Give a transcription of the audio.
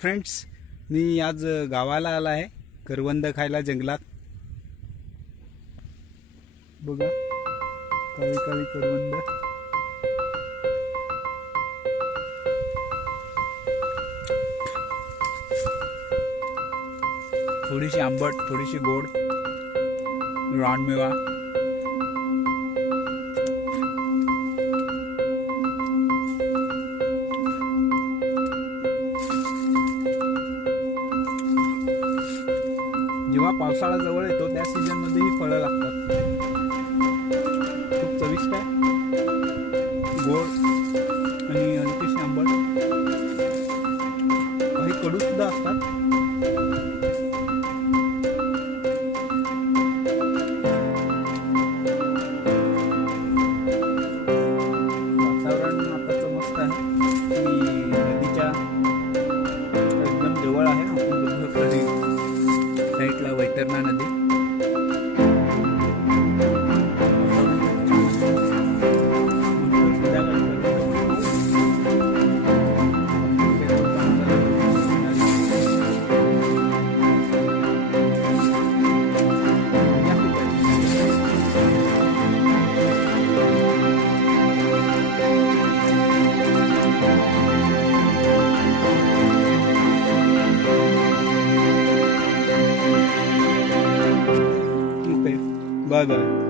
Friends, मी आज गावाला आला आहे करवंद खायला जंगलात। बघा काळी काळी करवंद। थोडीशी आंबट, थोडीशी गोड, रानमेवा। जेव्हा पावसाळा जवळ येतो त्या सीजन मध्ये ही फळं लागतात। खूप चविष्ट आहे, गोड आणि हलकीशी आंबट, काही कडू सुद्धा असतात। वातावरण आताचं मस्त आहे, नदीच्या एकदम जवळ आहे। आपण बघू शकतो साईडला वैतरणा नदी। Bye bye.